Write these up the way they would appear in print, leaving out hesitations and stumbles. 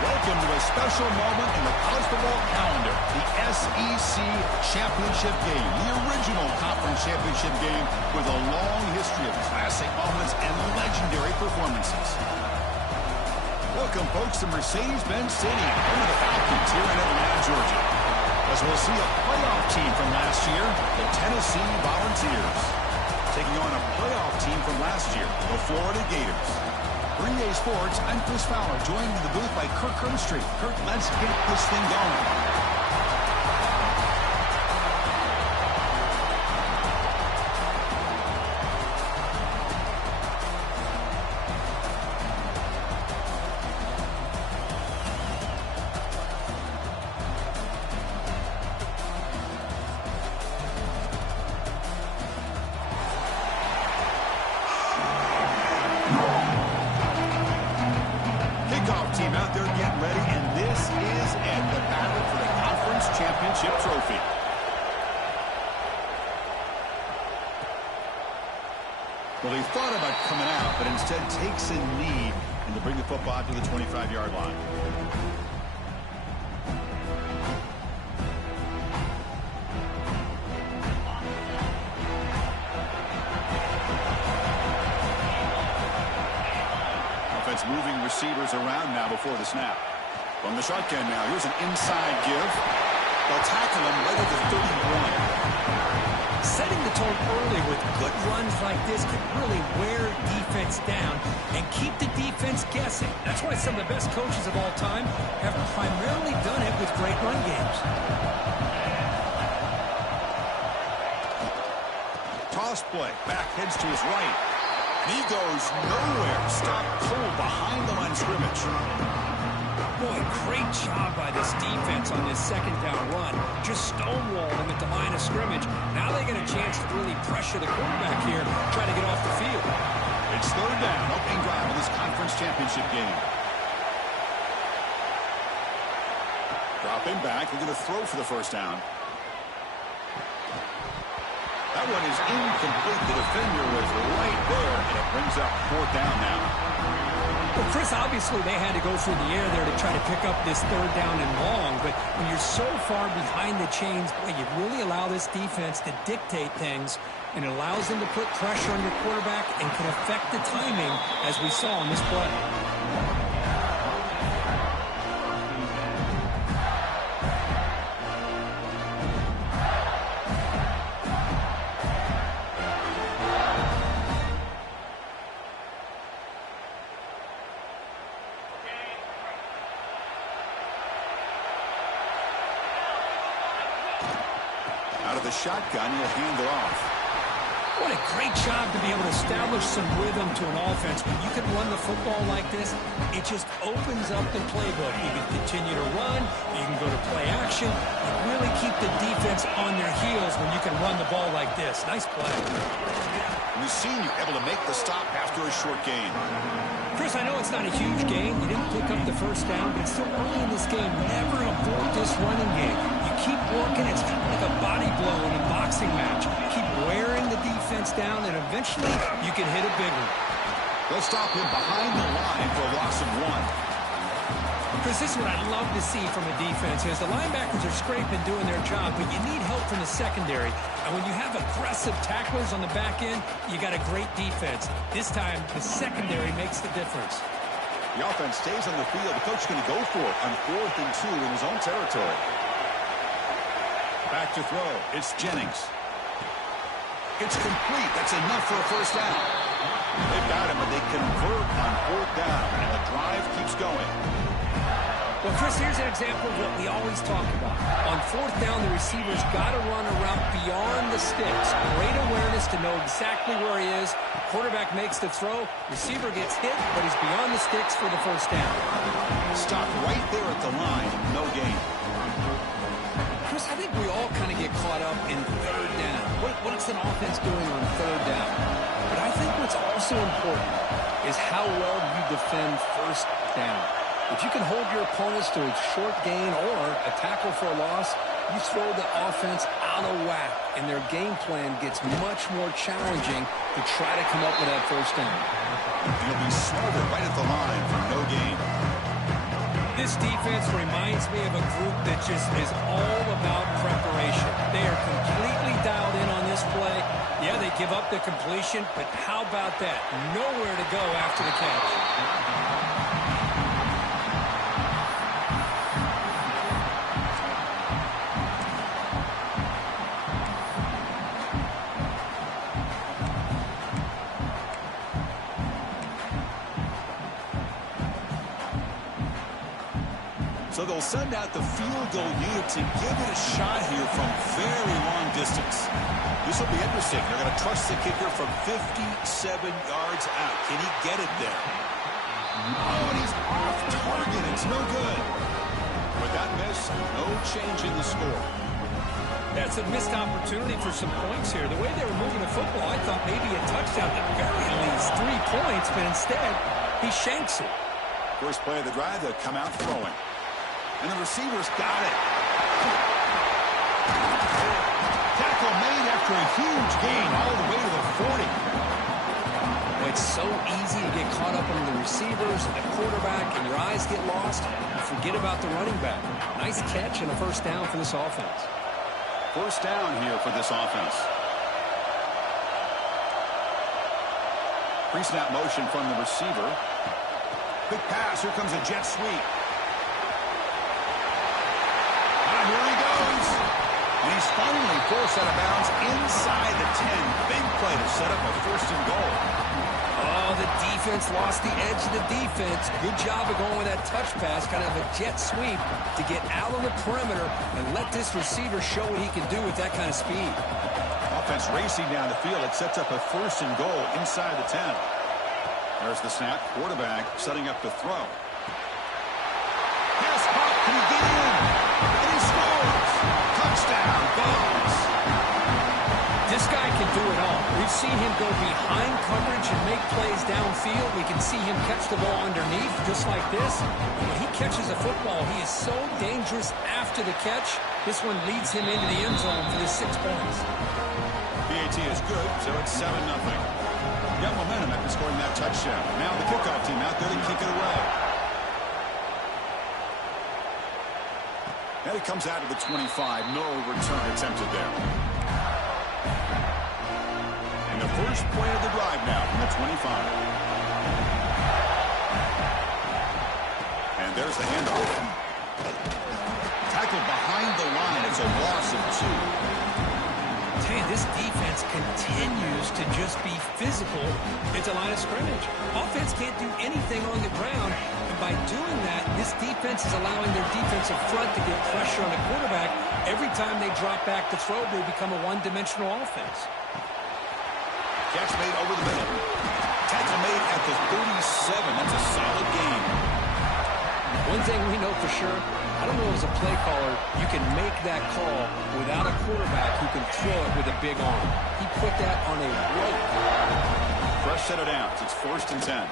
Welcome to a special moment in the college football calendar, the SEC Championship Game, the original conference championship game with a long history of classic moments and legendary performances. Welcome, folks, to Mercedes-Benz Stadium, home of the Falcons here in Atlanta, Georgia. As we'll see a playoff team from last year, the Tennessee Volunteers, taking on a playoff team from last year, the Florida Gators. For EA Sports, I'm Chris Fowler, joined in the booth by Kirk Herbstreit. Kirk, let's get this thing going. Team out there getting ready, and this is it, the battle for the conference championship trophy. Well, he thought about coming out, but instead takes a knee and to bring the football to the 25-yard line. Moving receivers around now before the snap. From the shotgun now, here's an inside give. They'll tackle him right at the 31. Setting the tone early with good runs like this can really wear defense down and keep the defense guessing. That's why some of the best coaches of all time have primarily done it with great run games. Toss play, back heads to his right. And he goes nowhere. Stop cold behind the line of scrimmage. Boy, great job by this defense on this second down run. Just stonewalled him at the line of scrimmage. Now they get a chance to really pressure the quarterback here, try to get off the field. It's third down, opening drive in this conference championship game. Dropping back, they're going to throw for the first down. That one is incomplete. The defender was right there, and it brings up fourth down now. Well, Chris, obviously they had to go through the air there to try to pick up this third down and long, but when you're so far behind the chains, boy, you really allow this defense to dictate things, and it allows them to put pressure on your quarterback and can affect the timing, as we saw in this play. Out of the shotgun, he'll hand it off. What a great job to be able to establish some rhythm to an offense. When you can run the football like this, it just opens up the playbook. You can continue to run, you can go to play action, and really keep the defense on their heels when you can run the ball like this. Nice play. We've seen you able to make the stop after a short gain. Chris, I know it's not a huge game. You didn't pick up the first down, but it's still early in this game. Never abort this running game. You keep working. It's kind of like a body blow in a boxing match. Keep wearing the defense down, and eventually you can hit a big one. They'll stop him behind the line for a loss of 1. Chris, this is what I'd love to see from a defense is the linebackers are scraping, doing their job, but you need help from the secondary. And when you have aggressive tacklers on the back end, you got a great defense. This time, the secondary makes the difference. The offense stays on the field. The coach is going to go for it on 4th and 2 in his own territory. Back to throw. It's Jennings. It's complete. That's enough for a first down. They've got him, but they convert on 4th down, and the drive keeps going. Well, Chris, here's an example of what we always talk about. On 4th down, the receiver's got to run a route beyond the sticks. Great awareness to know exactly where he is. Quarterback makes the throw. Receiver gets hit, but he's beyond the sticks for the first down. Stop right there at the line. No gain. Chris, I think we all kind of get caught up in third down. What's an offense doing on third down? But I think what's also important is how well you defend first down. If you can hold your opponents to a short gain or a tackle for a loss, you throw the offense out of whack, and their game plan gets much more challenging to try to come up with that first down. You'll be smarter right at the line for no gain. This defense reminds me of a group that just is all about preparation. They are completely dialed in on this play. Yeah, they give up the completion, but how about that? Nowhere to go after the catch. So they'll send out the field goal needed to give it a shot here from very long distance. This will be interesting. They're going to trust the kicker from 57 yards out. Can he get it there? Oh, and he's off target. It's no good. With that miss, no change in the score. That's a missed opportunity for some points here. The way they were moving the football, I thought maybe a touchdown at the very least. 3 points, but instead, he shanks it. First play of the drive, they'll come out throwing. And the receivers got it. Tackle made after a huge gain all the way to the 40. It's so easy to get caught up on the receivers and the quarterback, and your eyes get lost. You forget about the running back. Nice catch and a first down for this offense. First down here for this offense. Pre-snap motion from the receiver. Quick pass. Here comes a jet sweep. Here he goes. And he's finally forced out of bounds inside the 10. Big play to set up a first and goal. Oh, the defense lost the edge of the defense. Good job of going with that touch pass, kind of a jet sweep to get out on the perimeter and let this receiver show what he can do with that kind of speed. Offense racing down the field. It sets up a first and goal inside the 10. There's the snap. Quarterback setting up the throw. Pass pop. Can he get in? And he scores. Touchdown, Bucs. This guy can do it all. We've seen him go behind coverage and make plays downfield. We can see him catch the ball underneath just like this. And when he catches a football, he is so dangerous after the catch. This one leads him into the end zone for the 6 points. PAT is good, so it's 7-0. Got momentum after scoring that touchdown. Now the kickoff team out there to kick it away. And it comes out of the 25. No return attempted there. And the first play of the drive now from the 25. And there's the handoff. Tackled behind the line. It's a loss of 2. This defense continues to just be physical at the line of scrimmage. Offense can't do anything on the ground, and by doing that, this defense is allowing their defensive front to get pressure on the quarterback. Every time they drop back to throw, they become a one-dimensional offense. Catch made over the middle. Tackle made at the 37. That's a solid gain. One thing we know for sure, I don't know as a play caller, you can make that call without a quarterback who can throw it with a big arm. He put that on a rope. Fresh set of downs. It's 1st and 10.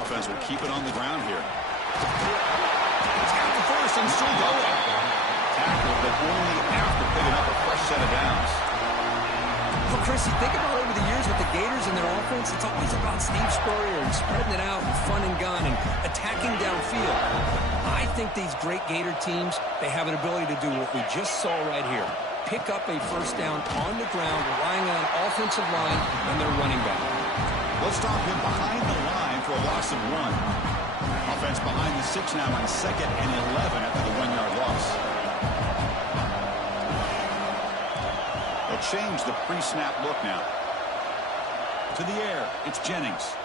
Offense will keep it on the ground here. It's got the first and still going. Tackled, but only after picking up a fresh set of downs. Well, Chris, you think about over the years with the Gators and their offense, it's always about Steve Spurrier and spreading it out and fun and gun and attacking downfield. I think these great Gator teams, they have an ability to do what we just saw right here. Pick up a first down on the ground, relying on offensive line and their running back. Let's stop him behind the line for a loss of 1. Offense behind the 6 now on 2nd and 11 after the 1-yard loss. They'll change the pre-snap look now. To the air, it's Jennings.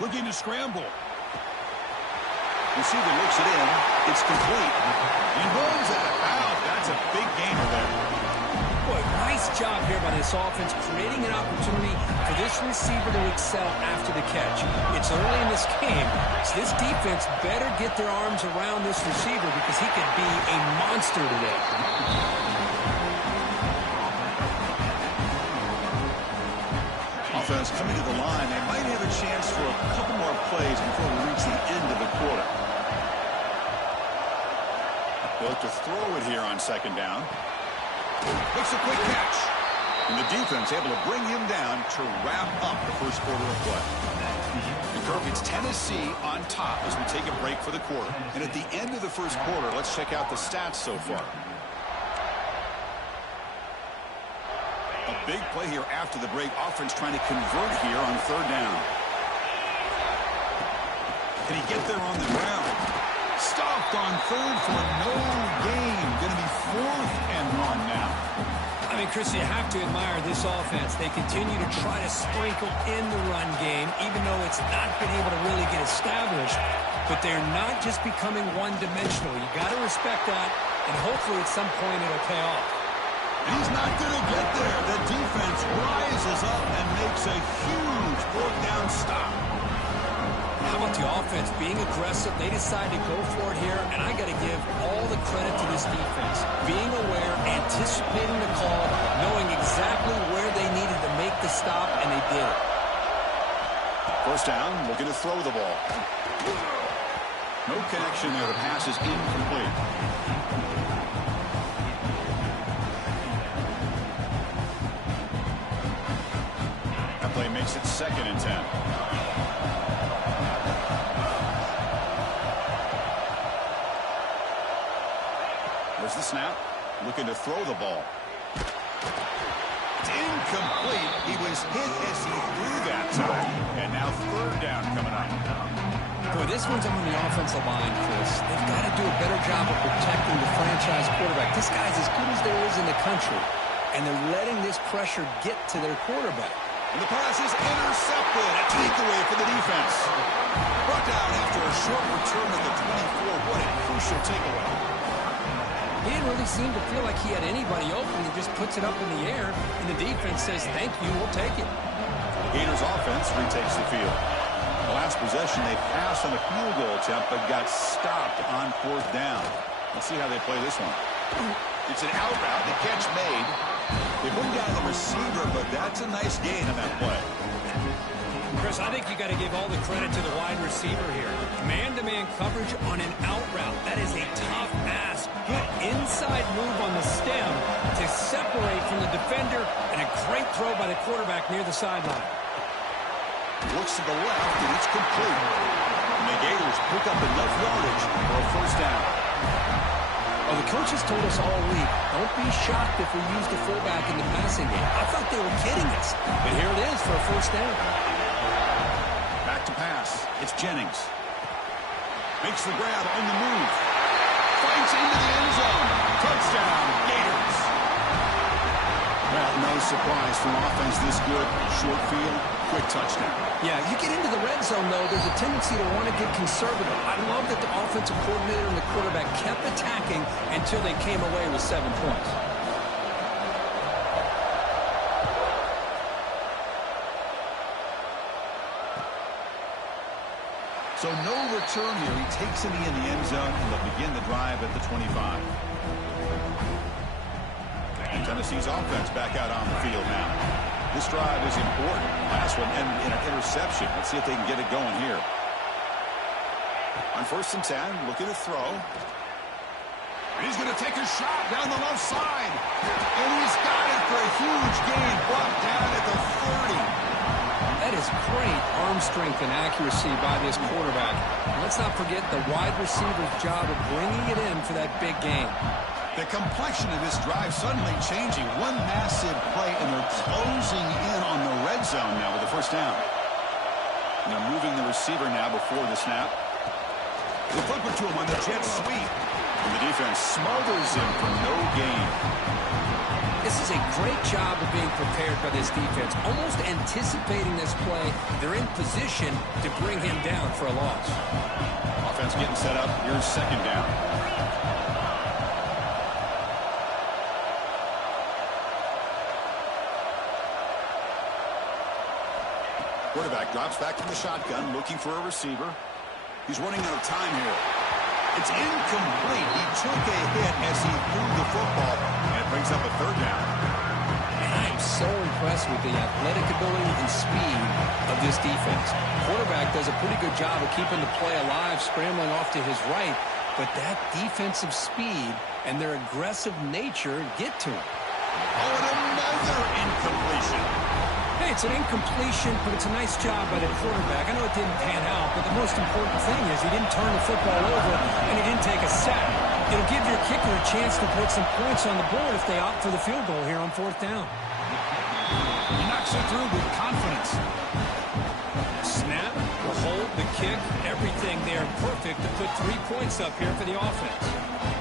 Looking to scramble. Receiver looks it in. It's complete. He runs out of bounds. That's a big gainer there. Boy, nice job here by this offense, creating an opportunity for this receiver to excel after the catch. It's early in this game, so this defense better get their arms around this receiver because he could be a monster today. Offense coming to the line. They might have a chance for a couple more plays before we reach the end of the quarter. Built to throw it here on 2nd down. Makes a quick catch. And the defense able to bring him down to wrap up the first quarter of play. It's Tennessee on top as we take a break for the quarter. And at the end of the first quarter, let's check out the stats so far. A big play here after the break. Offense trying to convert here on third down. Can he get there on the ground? Stopped on third for no gain. Going to be 4th and 1 now. I mean, Chris, you have to admire this offense. They continue to try to sprinkle in the run game, even though it's not been able to really get established. But they're not just becoming one-dimensional. You got to respect that, and hopefully at some point it'll pay off. And he's not going to get there. The defense rises up and makes a huge 4th down stop. How about the offense being aggressive? They decide to go for it here, and I got to give all the credit to this defense. Being aware, anticipating the call, knowing exactly where they needed to make the stop, and they did it. First down, looking to throw the ball. No connection there. The pass is incomplete. That play makes it 2nd and 10. There's the snap. Looking to throw the ball. It's incomplete. He was hit as he threw that time. And now 3rd down coming up. Boy, this one's on the offensive line, Chris. They've got to do a better job of protecting the franchise quarterback. This guy's as good as there is in the country. And they're letting this pressure get to their quarterback. And the pass is intercepted. A takeaway for the defense. Brought down after a short return at the 24. What a crucial takeaway. He didn't really seem to feel like he had anybody open. He just puts it up in the air, and the defense says, thank you, we'll take it. The Gators offense retakes the field. The last possession, they passed on a field goal attempt, but got stopped on 4th down. Let's see how they play this one. It's an out route. The catch made. They bring down the receiver, but that's a nice gain on that play. Chris, I think you got to give all the credit to the wide receiver here. Man-to-man coverage on an out route. That is a tough ask. Good inside move on the stem to separate from the defender, and a great throw by the quarterback near the sideline. Looks to the left, and it's complete. And the Gators pick up enough yardage for a 1st down. Well, the coaches told us all week, don't be shocked if we use the fullback in the passing game. I thought they were kidding us, but here it is for a 1st down. Back to pass. It's Jennings. Makes the grab on the move. Fights into the end zone. Touchdown, Gators. Well, no surprise from offense this good. Short field, quick touchdown. Yeah, you get into the red zone, though, there's a tendency to want to get conservative. I love that the offensive coordinator and the quarterback kept attacking until they came away with 7 points. So no return here. He takes it in the end zone, and they'll begin the drive at the 25. And Tennessee's offense back out on the field now. This drive is important. Last one ended in an interception. Let's see if they can get it going here. On 1st and 10, looking to throw. And he's going to take a shot down the left side. And he's got it for a huge gain. Brought down at the 30. That is great arm strength and accuracy by this quarterback. And let's not forget the wide receiver's job of bringing it in for that big gain. The complexion of this drive suddenly changing. One massive play, and they're closing in on the red zone now with the 1st down. And they're moving the receiver now before the snap. They flip it to him on the jet sweep. And the defense smothers him for no gain. This is a great job of being prepared by this defense. Almost anticipating this play, they're in position to bring him down for a loss. Offense getting set up. Here's 2nd down. Quarterback drops back from the shotgun, looking for a receiver. He's running out of time here. It's incomplete. He took a hit as he threw the football, and it brings up a 3rd down. And I'm so impressed with the athletic ability and speed of this defense. Quarterback does a pretty good job of keeping the play alive, scrambling off to his right, but that defensive speed and their aggressive nature get to him. Oh, and another incompletion. Hey, it's an incompletion, but it's a nice job by the quarterback. I know it didn't pan out, but the most important thing is he didn't turn the football over and he didn't take a sack. It'll give your kicker a chance to put some points on the board if they opt for the field goal here on 4th down. He knocks it through with confidence. Snap, the hold, the kick, everything there perfect to put 3 points up here for the offense.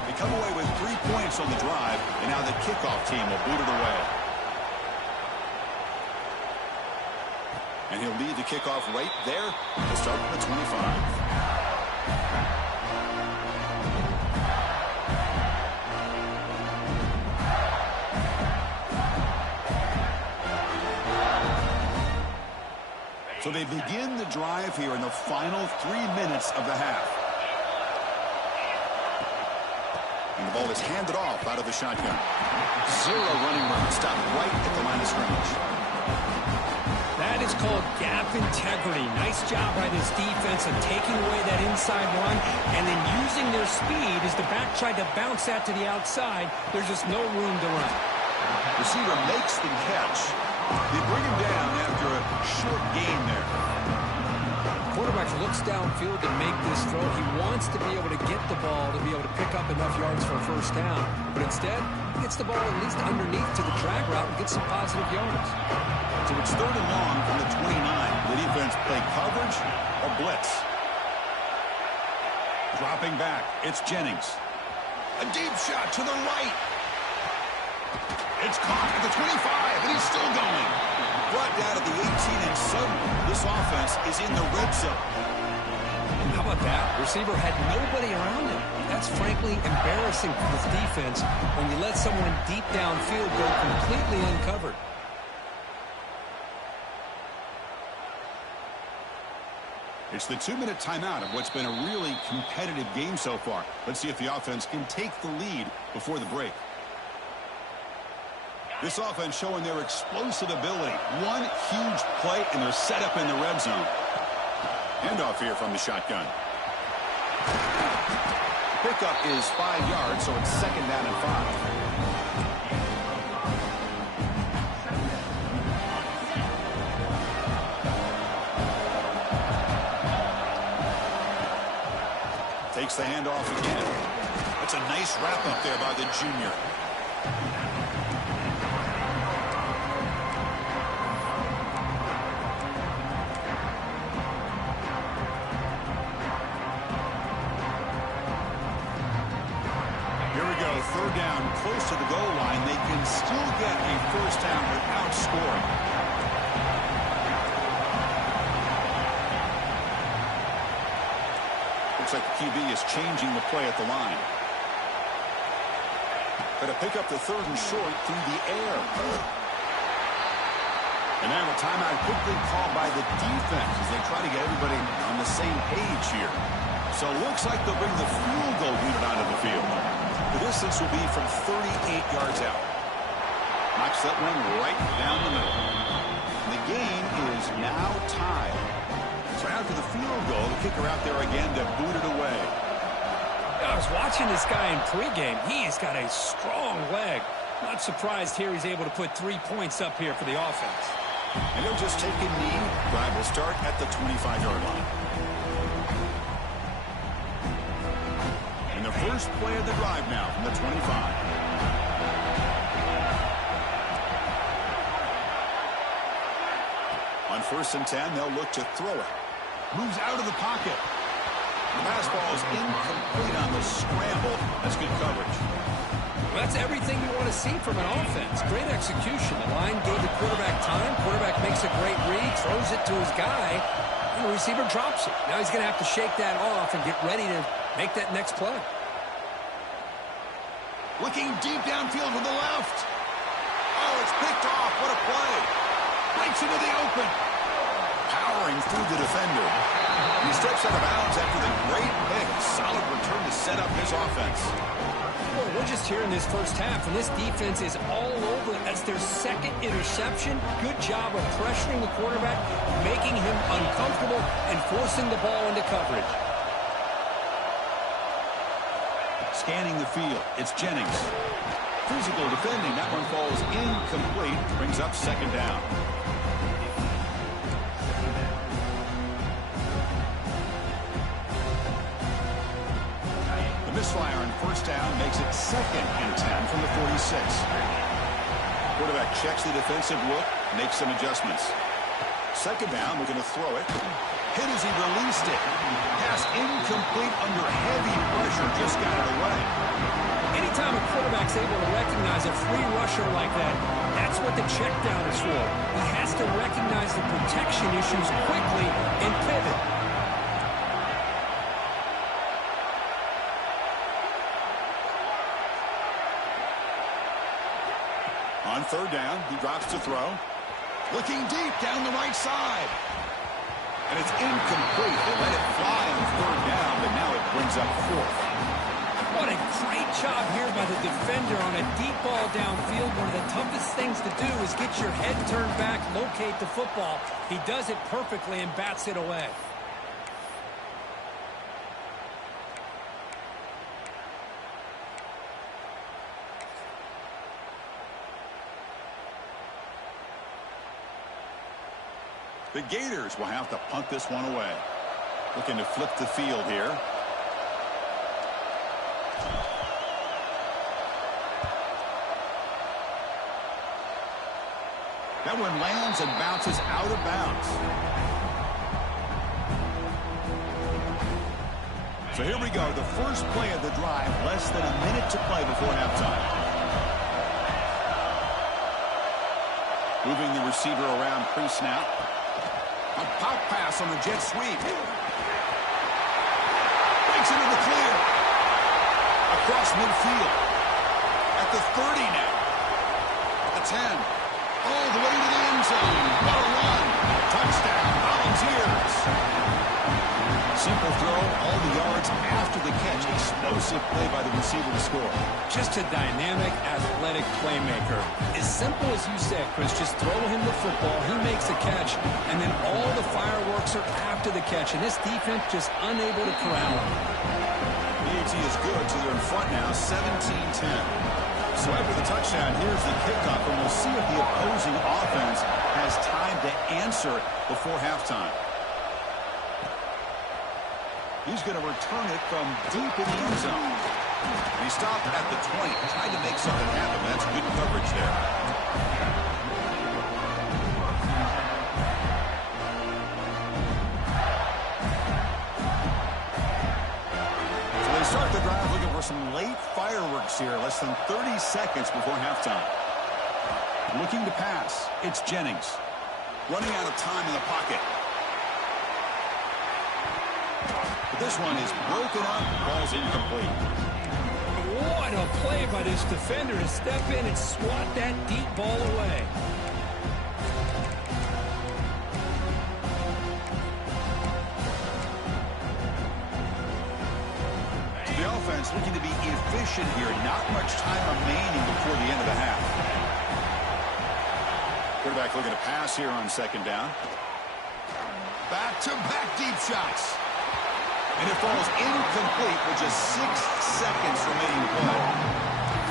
They come away with 3 points on the drive, and now the kickoff team will boot it away. And he'll lead the kickoff right there. He'll start with the 25. So they begin the drive here in the final 3 minutes of the half. And the ball is handed off out of the shotgun. 0 running room. Stopped right at the line of scrimmage. That is called gap integrity. Nice job by this defense of taking away that inside run and then using their speed as the back tried to bounce that to the outside. There's just no room to run. Receiver makes the catch. They bring him down after a short gain there. Quarterback looks downfield to make this throw. He wants to be able to get the ball to be able to pick up enough yards for a 1st down. But instead, he gets the ball at least underneath to the drag route and gets some positive yards. So it's 3rd and long from the 29. The defense play coverage or blitz. Dropping back, it's Jennings. A deep shot to the right. It's caught at the 25, and he's still going. Brought down at the 18, and suddenly this offense is in the red zone. How about that? Receiver had nobody around him. That's frankly embarrassing for this defense when you let someone deep downfield go completely uncovered. It's the 2-minute timeout of what's been a really competitive game so far. Let's see if the offense can take the lead before the break. This offense showing their explosive ability. One huge play, and they're set up in the red zone. Handoff here from the shotgun. Pickup is 5 yards, so it's 2nd down and 5. Takes the handoff again. That's a nice wrap up there by the junior. Here we go, 3rd down, close to the goal line. They can still get a 1st down without scoring. Looks like the QB is changing the play at the line. Going to pick up the 3rd and short through the air. And now a timeout quickly called by the defense as they try to get everybody on the same page here. So it looks like they'll bring the field goal unit onto the field. The distance will be from 38 yards out. Knocks that one right down the middle. And the game is now tied. So after the field goal, the kicker out there again to boot it away. I was watching this guy in pregame. He's got a strong leg. Not surprised here he's able to put 3 points up here for the offense. And he'll just take a knee. Drive will start at the 25-yard line. And the first play of the drive now from the 25. On 1st and 10, they'll look to throw it. Moves out of the pocket. The pass ball is incomplete on the scramble. That's good coverage. Well, that's everything you want to see from an offense. Great execution. The line gave the quarterback time. Quarterback makes a great read, throws it to his guy, and the receiver drops it. Now he's going to have to shake that off and get ready to make that next play. Looking deep downfield to the left. Oh, it's picked off. What a play. Breaks into the open. Powering through the defender. He steps out of bounds after the great pick. Solid return to set up his offense. Well, we're just here in this first half, and this defense is all over it. That's their 2nd interception. Good job of pressuring the quarterback, making him uncomfortable, and forcing the ball into coverage. Scanning the field, it's Jennings. Physical defending, that one falls incomplete, brings up 2nd down. Misfire on first down makes it 2nd and 10 from the 46. Quarterback checks the defensive look, makes some adjustments. 2nd down, we're going to throw it. Hit as he released it. Pass incomplete under heavy pressure, just got it away. Anytime a quarterback's able to recognize a free rusher like that, that's what the check down is for. He has to recognize the protection issues quickly and pivot. On 3rd down, he drops to throw. Looking deep down the right side. And it's incomplete. They let it fly on 3rd down, but now it brings up 4th. What a great job here by the defender on a deep ball downfield. One of the toughest things to do is get your head turned back, locate the football. He does it perfectly and bats it away. The Gators will have to punt this one away. Looking to flip the field here. That one lands and bounces out of bounds. So here we go. The first play of the drive. Less than a minute to play before halftime. Moving the receiver around pre-snap. A pop pass on the jet sweep. Breaks into the clear. Across midfield. At the 30 now. At the 10. All the way to the end zone. What a run. Touchdown. Volunteers. Simple throw. All the yards after the catch. Explosive play by the receiver to score. Just a dynamic, athletic playmaker. As simple as you said, Chris, just throw him the football, he makes a catch, and then all the fireworks are after the catch, and this defense just unable to corral him. BAT is good, so they're in front now, 17-10. So after the touchdown, here's the kickoff, and we'll see if the opposing offense has time to answer before halftime. He's going to return it from deep in the end zone. And he stopped at the 20, trying to make something happen. That's good coverage there. So they start the drive looking for some late fireworks here. Less than 30 seconds before halftime. Looking to pass. It's Jennings. Running out of time in the pocket. This one is broken up. Ball's incomplete. What a play by this defender to step in and swat that deep ball away. The offense looking to be efficient here. Not much time remaining before the end of the half. Quarterback looking to pass here on 2nd down. Back-to-back deep shots. And it falls incomplete with just 6 seconds remaining to play.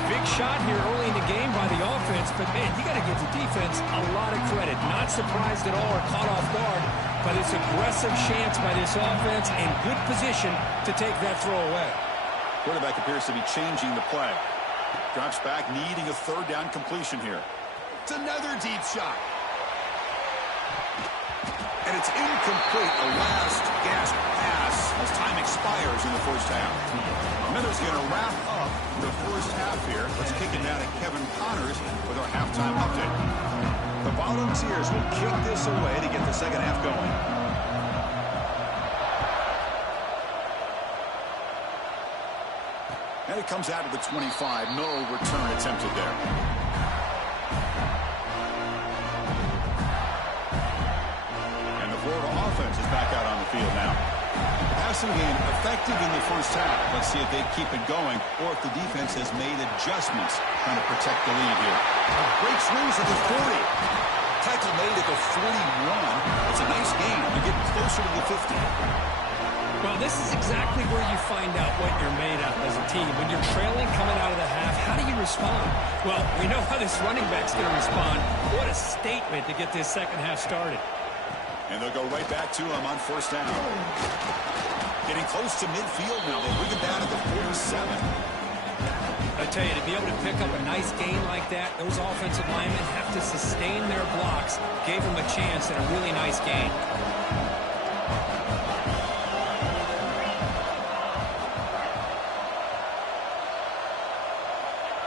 Big shot here early in the game by the offense, but man, you got to give the defense a lot of credit. Not surprised at all or caught off guard by this aggressive chance by this offense and good position to take that throw away. Quarterback appears to be changing the play. Drops back, needing a 3rd down completion here. It's another deep shot. And it's incomplete. A last gasp pass as time expires in the first half. Miller's going to wrap up the first half here. Let's kick it down to Kevin Connors with our halftime update. The Volunteers will kick this away to get the second half going. And it comes out to the 25. No return attempted there. Florida offense is back out on the field now. Passing game effective in the first half. Let's see if they keep it going or if the defense has made adjustments trying to protect the lead here. Great swings at the 40. Tackle made at the 41. It's a nice game to get closer to the 50. Well, this is exactly where you find out what you're made of as a team. When you're trailing coming out of the half, how do you respond? Well, we know how this running back's going to respond. What a statement to get this second half started. And they'll go right back to him on 1st down. Getting close to midfield now. They bring it down at the 47. I tell you, to be able to pick up a nice gain like that, those offensive linemen have to sustain their blocks. Gave them a chance and a really nice gain.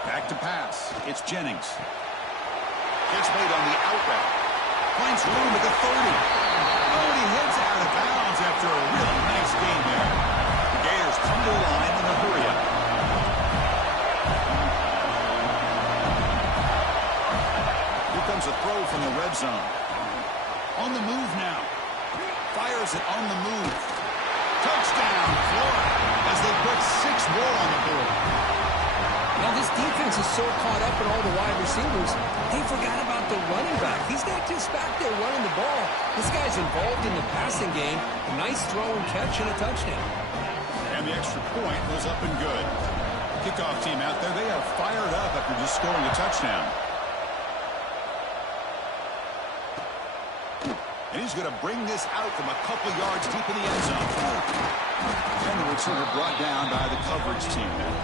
Back to pass. It's Jennings. Gets made on the out route. Finds room at the 30. Oh, and he heads out of bounds after a really nice gain there. The Gators come to the line in a hurry up. Here comes a throw from the red zone. On the move now. Fires it on the move. Touchdown, Florida, as they put 6 more on the board. Now, this defense is so caught up in all the wide receivers, they forgot about the running back. He's not just back there running the ball. This guy's involved in the passing game. A nice throw and catch and a touchdown. And the extra point was up and good. Kickoff team out there, they are fired up after just scoring a touchdown. And he's going to bring this out from a couple yards deep in the end zone. And the receiver brought down by the coverage team there.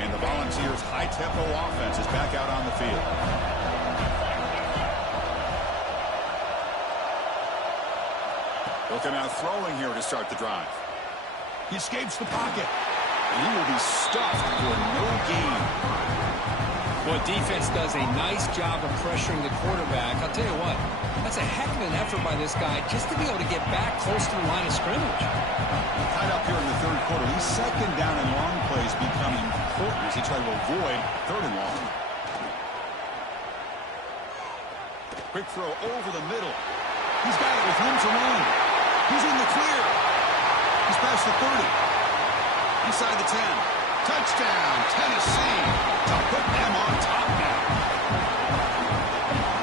And the Volunteers' high-tempo offense is back out on the field. They'll come out throwing here to start the drive. He escapes the pocket, and he will be stuffed for no gain. Well, defense does a nice job of pressuring the quarterback. I'll tell you what, that's a heck of an effort by this guy just to be able to get back close to the line of scrimmage. Tied up here in the third quarter. These second down and long plays become important as he tries to avoid third and long. Quick throw over the middle. He's got it with room to run. He's in the clear. He's past the 30. Inside the 10. Touchdown, Tennessee, to put them on top now.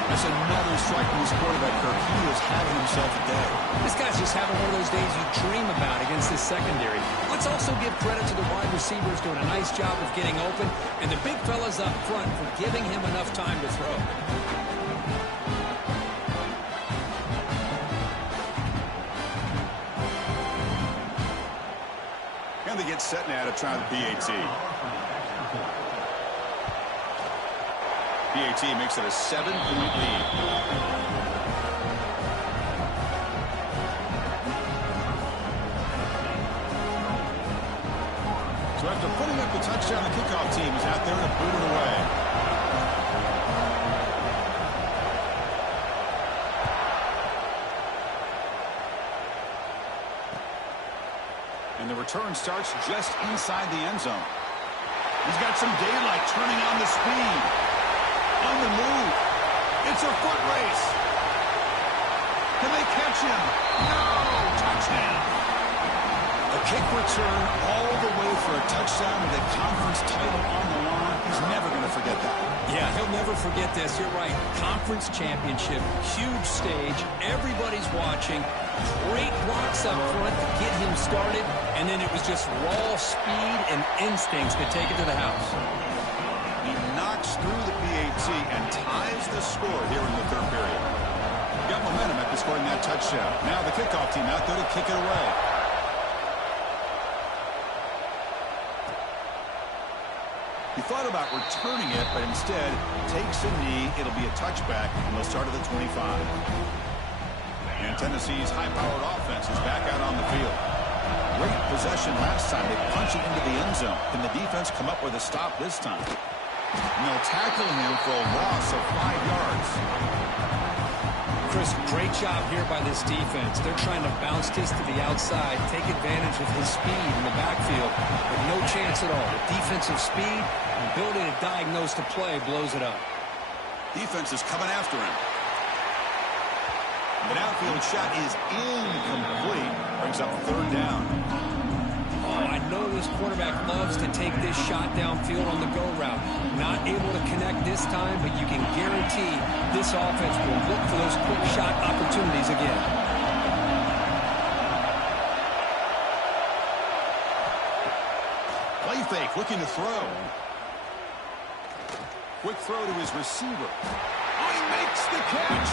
That's another strike from this quarterback, Kirk. He is having himself a day. This guy's just having one of those days you dream about against this secondary. Let's also give credit to the wide receivers doing a nice job of getting open, and the big fellas up front for giving him enough time to throw. And they get set now to try the PAT. PAT makes it a 7-point lead. So after putting up the touchdown, the kickoff team is out there to boot it away. And the return starts just inside the end zone. He's got some daylight turning on the speed. On the move. It's a foot race. Can they catch him? No! Touchdown. A kick return all the way for a touchdown with a conference title on the line. He's never going to forget that. Yeah, he'll never forget this. You're right. Conference championship, huge stage. Everybody's watching. Great blocks up front to get him started, and then it was just raw speed and instincts to take it to the house. He knocks through the PAT and ties the score here in the third period. Got momentum after scoring that touchdown. Now the kickoff team out there to kick it away. He thought about returning it, but instead takes a knee. It'll be a touchback, and they'll start at the 25. And Tennessee's high-powered offense is back out on the field. Great possession last time. They punch it into the end zone. Can the defense come up with a stop this time? And they'll tackle him for a loss of 5 yards. Chris, great job here by this defense. They're trying to bounce this to the outside, take advantage of his speed in the backfield, but no chance at all. The defensive speed and ability to diagnose the play blows it up. Defense is coming after him. The outfield shot is incomplete. Brings up third down. Oh, I know this quarterback loves to take this shot downfield on the go route. Not able to connect this time, but you can guarantee this offense will look for those quick shot opportunities again. Play fake, looking to throw. Quick throw to his receiver. Oh, he makes the catch.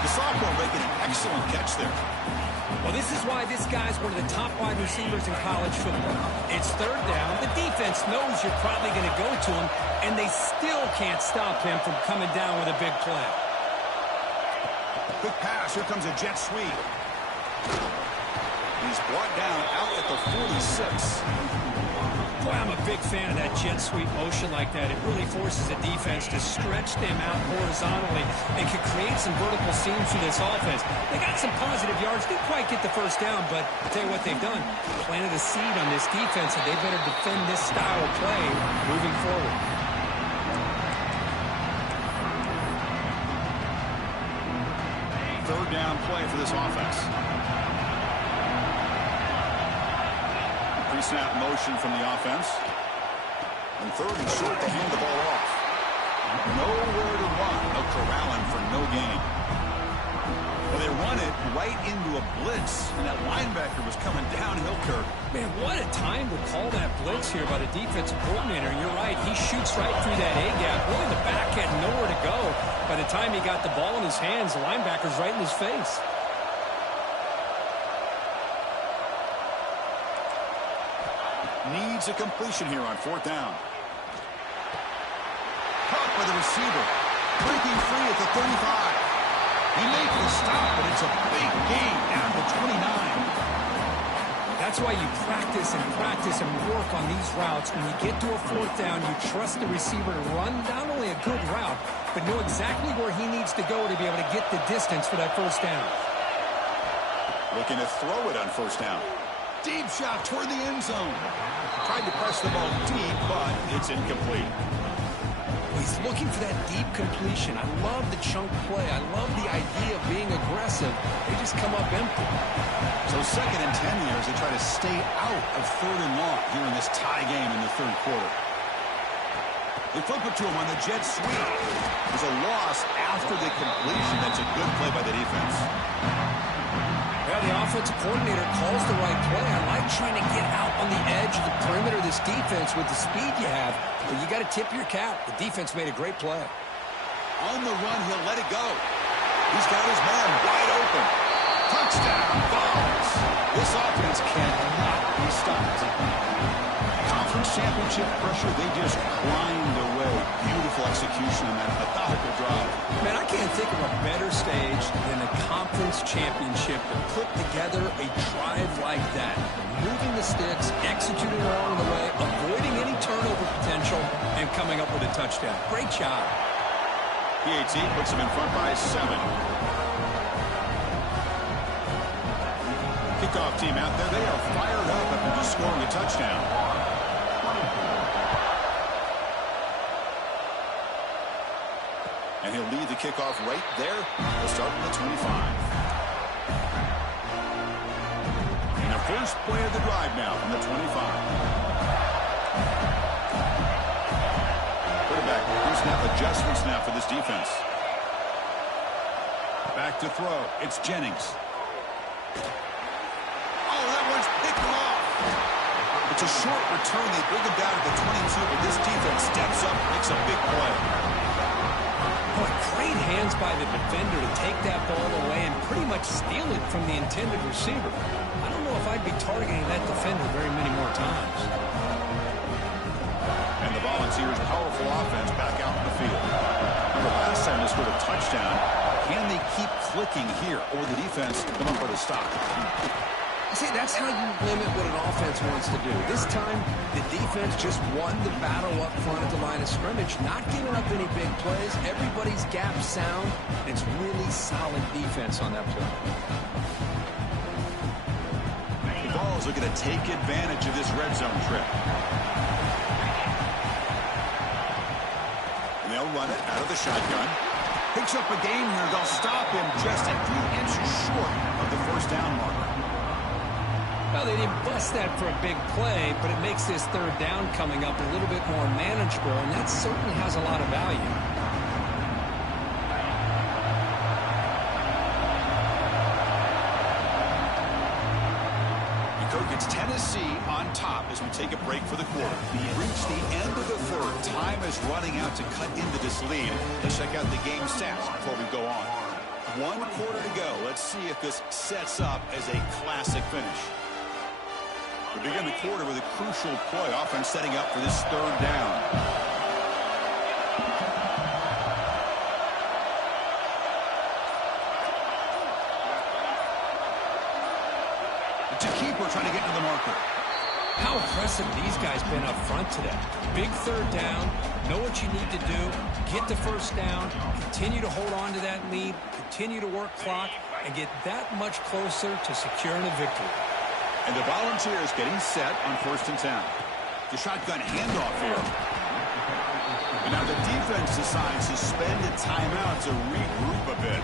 The sophomore making Excellent catch there. Well, this is why this guy's one of the top wide receivers in college football. It's third down. The defense knows you're probably going to go to him, and they still can't stop him from coming down with a big play. Quick pass. Here comes a jet sweep. He's brought down out at the 46. Boy, I'm a big fan of that jet sweep motion like that. It really forces the defense to stretch them out horizontally and can create some vertical seams through this offense. They got some positive yards. Didn't quite get the first down, but I'll tell you what they've done. Planted a seed on this defense, and they better defend this style of play moving forward. Third down play for this offense. Pre-snap motion from the offense. And third and short to hand the ball off. Nowhere to run. They'll corral him for no gain. Well, they run it right into a blitz, and that linebacker was coming downhill, Kirk. Man, what a time to call that blitz here by the defensive coordinator. You're right. He shoots right through that A-gap. Really, the back had nowhere to go. By the time he got the ball in his hands, the linebacker's right in his face. Needs a completion here on fourth down. Caught by the receiver. Breaking free at the 35. He makes the stop, but it's a big gain down to 29. That's why you practice and work on these routes. When you get to a fourth down, you trust the receiver to run not only a good route, but know exactly where he needs to go to be able to get the distance for that first down. Looking to throw it on first down. Deep shot toward the end zone. Tried to press the ball deep, but it's incomplete. He's looking for that deep completion. I love the chunk play. I love the idea of being aggressive. They just come up empty. So second and 10 years, they try to stay out of third and long here in this tie game in the third quarter. They flip it to him on the jet sweep. There's a loss after the completion. That's a good play by the defense. Yeah, the offensive coordinator calls the right play. I like trying to get out on the edge of the perimeter of this defense with the speed you have. But you got to tip your cap. The defense made a great play. On the run, he'll let it go. He's got his man wide open. Touchdown, Balls. This offense cannot be stopped. Conference championship pressure, they just grind away. Beautiful execution on that methodical drive. Man, I can't think of a better stage than a conference championship to put together a drive like that. Moving the sticks, executing along the way, avoiding any turnover potential, and coming up with a touchdown. Great job. PAT puts them in front by 7. Kickoff team out there. They are fired up after just scoring a touchdown. And he'll lead the kickoff right there. We'll start from the 25. And the first play of the drive now from the 25. Quarterback, pre-snap adjustment snap for this defense. Back to throw. It's Jennings. Oh, that one's picked off. It's a short return. They bring him down to the 22, but this defense steps up, makes a big play. Boy, great hands by the defender to take that ball away and pretty much steal it from the intended receiver. I don't know if I'd be targeting that defender very many more times. And the Volunteers' powerful offense back out in the field. Remember, last time they scored a touchdown. Can they keep clicking here, or the defense come up with a stop? See, that's how you limit what an offense wants to do. This time, the defense just won the battle up front at the line of scrimmage, not giving up any big plays. Everybody's gap sound. It's really solid defense on that play. The Vols are going to take advantage of this red zone trip. And they'll run it out of the shotgun. Picks up a gain here. They'll stop him just a few inches short of the first down marker. Well, they didn't bust that for a big play, but it makes this third down coming up a little bit more manageable, and that certainly has a lot of value. Kirk, it's Tennessee on top as we take a break for the quarter. We reach the end of the third. Time is running out to cut into this lead. Let's check out the game stats before we go on. 1 quarter to go. Let's see if this sets up as a classic finish. We begin the quarter with a crucial play. Offense setting up for this 3rd down. It's a keeper trying to get to the marker. How impressive these guys been up front today. Big 3rd down. Know what you need to do. Get the 1st down. Continue to hold on to that lead. Continue to work clock. And get that much closer to securing a victory. And the Volunteers getting set on 1st and 10. The shotgun handoff here. And now the defense decides to spend a timeout to regroup a bit.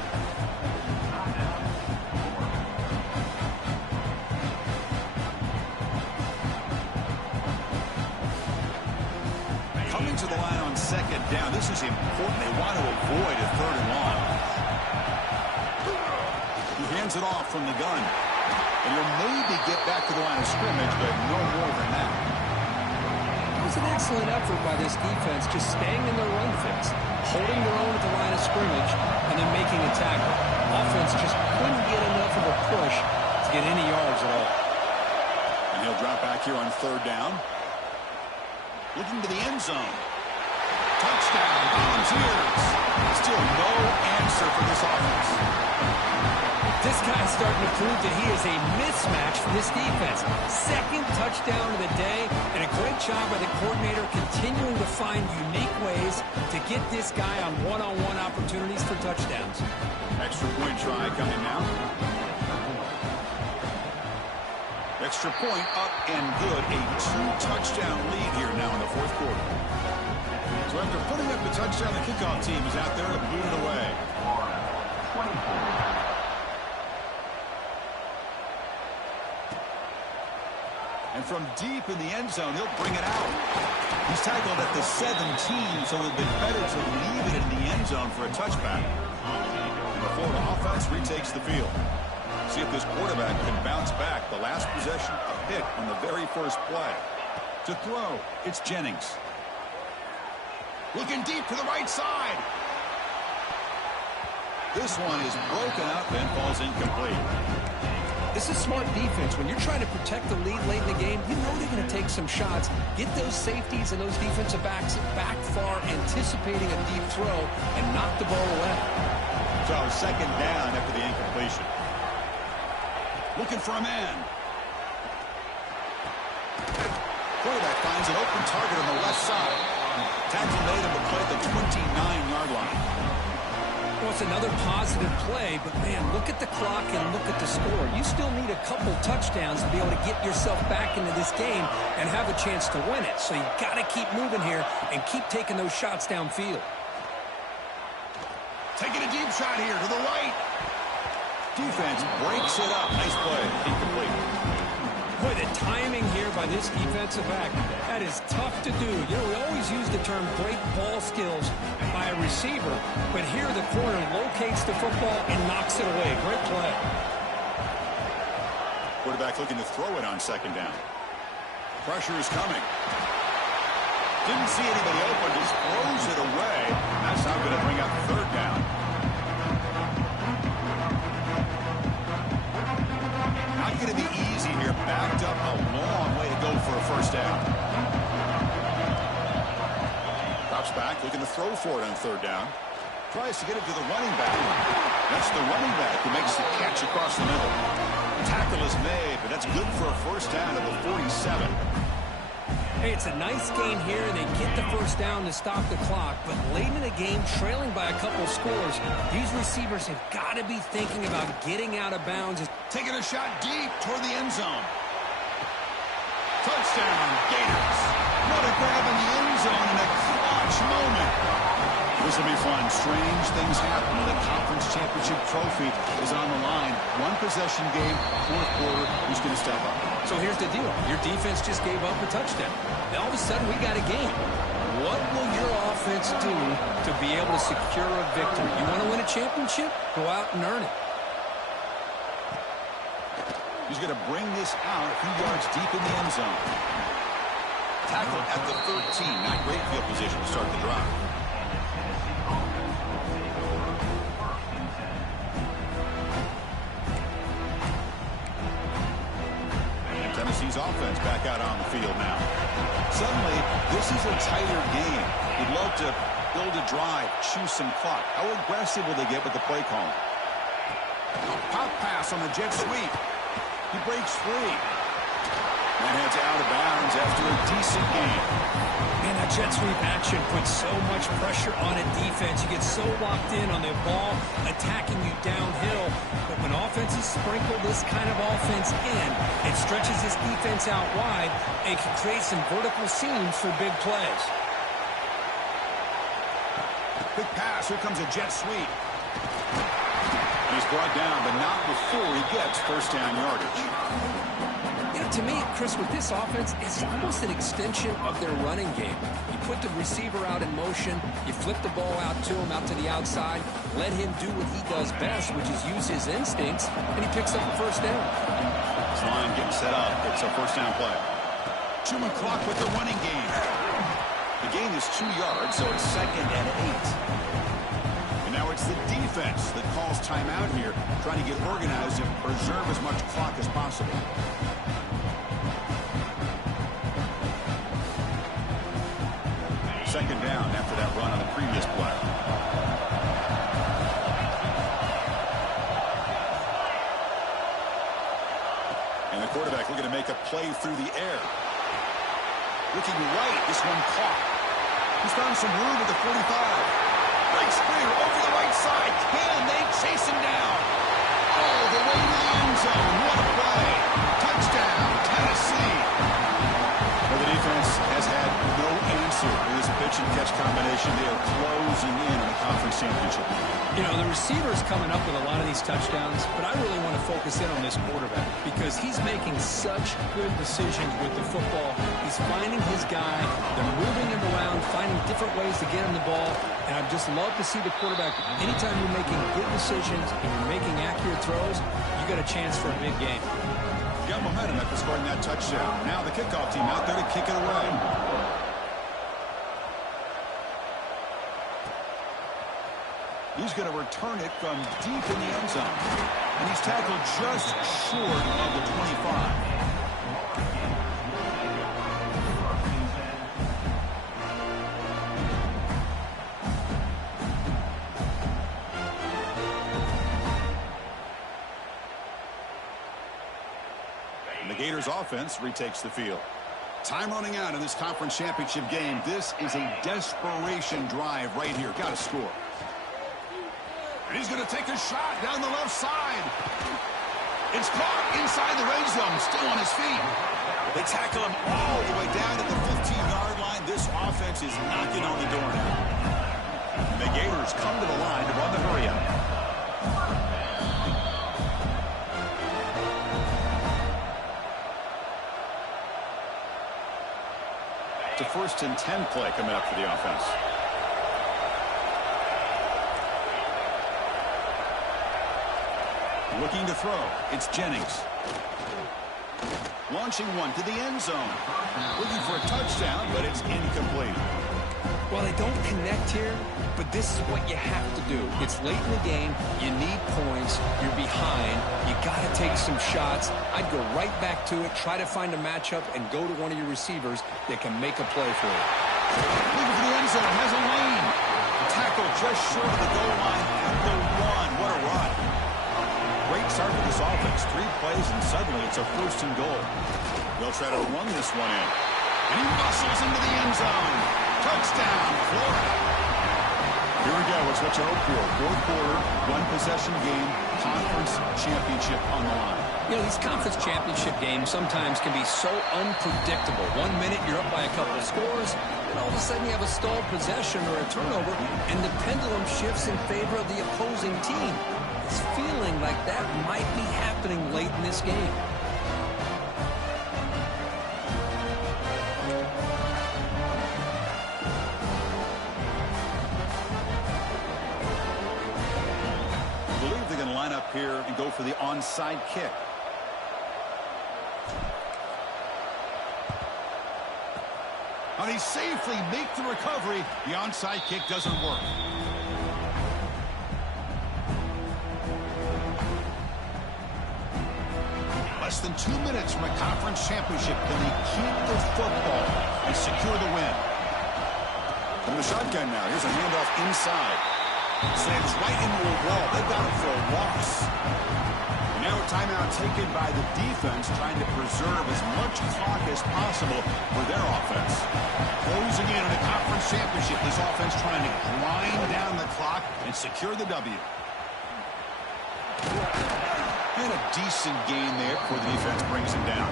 Coming to the line on 2nd down. This is important. They want to avoid a 3rd and long. He hands it off from the gun. And he'll maybe get back to the line of scrimmage, but no more than that. It was an excellent effort by this defense, just staying in their run fix, holding their own at the line of scrimmage, and then making a tackle. Offense just couldn't get enough of a push to get any yards at all. And he'll drop back here on 3rd down. Looking to the end zone. Touchdown, Volunteers. Still no answer for this offense. This guy's starting to prove that he is a mismatch for this defense. 2nd touchdown of the day, and a great job by the coordinator continuing to find unique ways to get this guy on one-on-one opportunities for touchdowns. Extra point try coming now. Extra point up and good. A 2-touchdown lead here now in the 4th quarter. So after putting up the touchdown, the kickoff team is out there to boot it away. And from deep in the end zone, he'll bring it out. He's tackled at the 17, so it would have been better to leave it in the end zone for a touchback. And the Florida offense retakes the field. See if this quarterback can bounce back. The last possession, a pick on the very first play. To throw, it's Jennings. Looking deep to the right side. This one is broken up and falls incomplete. This is smart defense. When you're trying to protect the lead late in the game, you know they're going to take some shots. Get those safeties and those defensive backs back far, anticipating a deep throw, and knock the ball away. So 2nd down after the incompletion. Looking for a man. Quarterback finds an open target on the left side. Tackle made him to play at the 29-yard line. Well, it's another positive play, but, man, look at the clock and look at the score. You still need a couple touchdowns to be able to get yourself back into this game and have a chance to win it. So you got to keep moving here and keep taking those shots downfield. Taking a deep shot here to the right. Defense breaks it up. Nice play. Incomplete. Boy, the timing here by this defensive back, that is tough to do. You know, we always use the term great ball skills by a receiver, but here the corner locates the football and knocks it away. Great play. Quarterback looking to throw it on 2nd down. Pressure is coming. Didn't see anybody open, just throws it away. That's not going to bring up 3rd down. Not going to be easy here. Backed up a long way to go for a 1st down. Drops back, looking to throw for it on 3rd down. Tries to get it to the running back. That's the running back who makes the catch across the middle. Tackle is made, but that's good for a 1st down at the 47. Hey, it's a nice gain here, and they get the 1st down to stop the clock. But late in the game, trailing by a couple of scores, these receivers have got to be thinking about getting out of bounds. Taking a shot deep toward the end zone. Touchdown, Gators. What a grab in the end zone in a clutch moment. This will be fun. Strange things happen when the conference championship trophy is on the line. 1-possession game, 4th quarter. Who's going to step up? So here's the deal. Your defense just gave up a touchdown. Now all of a sudden we got a game. What will your offense do to be able to secure a victory? You want to win a championship? Go out and earn it. He's going to bring this out a few yards deep in the end zone. Tackle at the 13. Not great field position to start the drive. SEC's offense back out on the field now. Suddenly, this is a tighter game. You'd love to build a drive, choose some clock. How aggressive will they get with the play call? A pop pass on the jet sweep. He breaks free. And heads out of bounds after a decent game. Man, that jet sweep action puts so much pressure on a defense. You get so locked in on the ball attacking you downhill. But when offenses sprinkle this kind of offense in, it stretches this defense out wide and can create some vertical seams for big plays. Quick pass. Here comes a jet sweep. And he's brought down, but not before he gets first down yardage. You know, to me, Chris, with this offense, it's almost an extension of their running game. You put the receiver out in motion, you flip the ball out to him, out to the outside, let him do what he does best, which is use his instincts, and he picks up a first down. This line getting set up. It's a first down play. Chewing clock with the running game. The gain is 2 yards, so it's 2nd and 8. And now it's the defense that calls timeout here, trying to get organized and preserve as much clock as possible. Second down after that run on the previous play. And the quarterback looking to make a play through the air. Looking right, this one caught. He's found some room at the 45. Breaks free over the right side. Can they chase him down? All the way to the end zone. What a play. Touchdown, Tennessee. Well, the defense has had no answer for this pitch and catch combination. They are closing in on the conference championship. You know, the receiver's coming up with a lot of these touchdowns, but I really want to focus in on this quarterback because he's making such good decisions with the football. He's finding his guy. They're moving him around, finding different ways to get him the ball, and I'd just love to see the quarterback. Anytime you're making good decisions and you're making accurate throws, you got a chance for a big game. Got momentum after scoring that touchdown. Now the kickoff team out there to kick it away. He's going to return it from deep in the end zone. And he's tackled just short of the 25. And the Gators offense retakes the field. Time running out in this conference championship game. This is a desperation drive right here. Got to score. And he's going to take a shot down the left side. It's caught inside the red zone, still on his feet. They tackle him all the way down at the 15-yard line. This offense is knocking on the door now. And the Gators come to the line to run the hurry up. It's a 1st and 10 play coming up for the offense. Looking to throw. It's Jennings. Launching one to the end zone. Looking for a touchdown, but it's incomplete. Well, they don't connect here, but this is what you have to do. It's late in the game. You need points. You're behind. You got to take some shots. I'd go right back to it, try to find a matchup, and go to one of your receivers that can make a play for you. Looking for the end zone. Has a lane. Tackle just short of the goal line at the 1. What a run. Great start for this offense. 3 plays, and suddenly it's a 1st and goal. They'll try to run this one in. And he muscles into the end zone. Touchdown, Florida. Here we go. It's what you hope for. 4th quarter, 1-possession game, conference championship on the line. You know, these conference championship games sometimes can be so unpredictable. 1 minute you're up by a couple of scores, and all of a sudden you have a stalled possession or a turnover, and the pendulum shifts in favor of the opposing team. It's feeling like that might be happening late in this game. I believe they're going to line up here and go for the onside kick. And they safely make the recovery. The onside kick doesn't work. Less than 2 minutes from a conference championship. Can they keep the football and secure the win? From the shotgun now. Here's a handoff inside. Slams right into a wall. They've got it for a loss. And now a timeout taken by the defense, trying to preserve as much clock as possible for their offense. Closing in on a conference championship. This offense trying to grind down the clock and secure the W. And a decent gain there before the defense brings him down.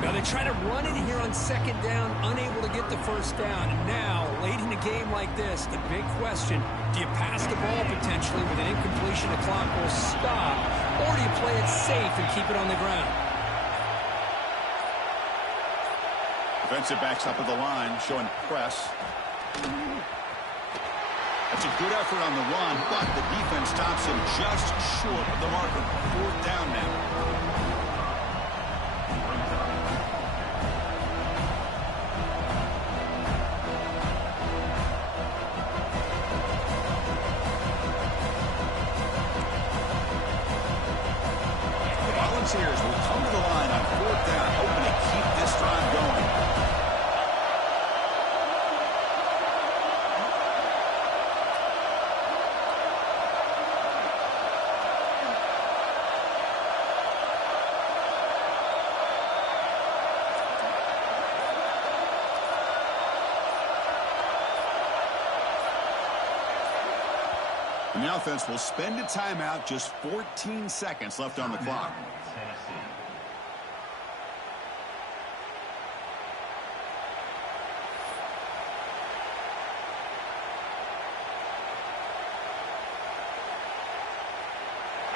Now they try to run it here on second down, unable to get the first down. And now, late in a game like this, the big question, do you pass the ball potentially with an incompletion? The clock will stop, or do you play it safe and keep it on the ground? Defensive backs up at the line, showing press. That's a good effort on the run, but the defense stops him just short of the marker. Fourth down now. Volunteers will come to the line on fourth down, hoping to keep this drive going. And the offense will spend a timeout, just 14 seconds left on the clock.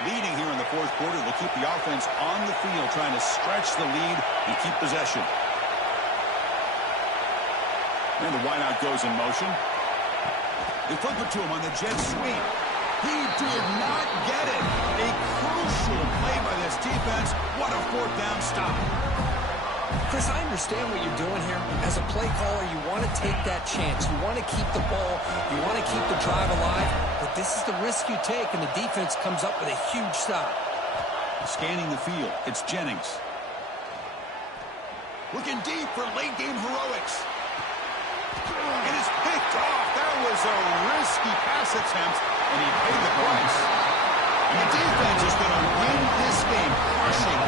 Leading here in the fourth quarter, they'll keep the offense on the field, trying to stretch the lead and keep possession. And the wideout goes in motion. They flip it to him on the jet sweep. He did not get it. A crucial play by this defense. What a fourth down stop. Chris, I understand what you're doing here. As a play caller, you want to take that chance. You want to keep the ball. You want to keep the drive alive. But this is the risk you take, and the defense comes up with a huge stop. Scanning the field, it's Jennings. Looking deep for late-game heroics. It is picked off. That was a risky pass attempt, and he paid the price. And the defense is going to win this game, crushing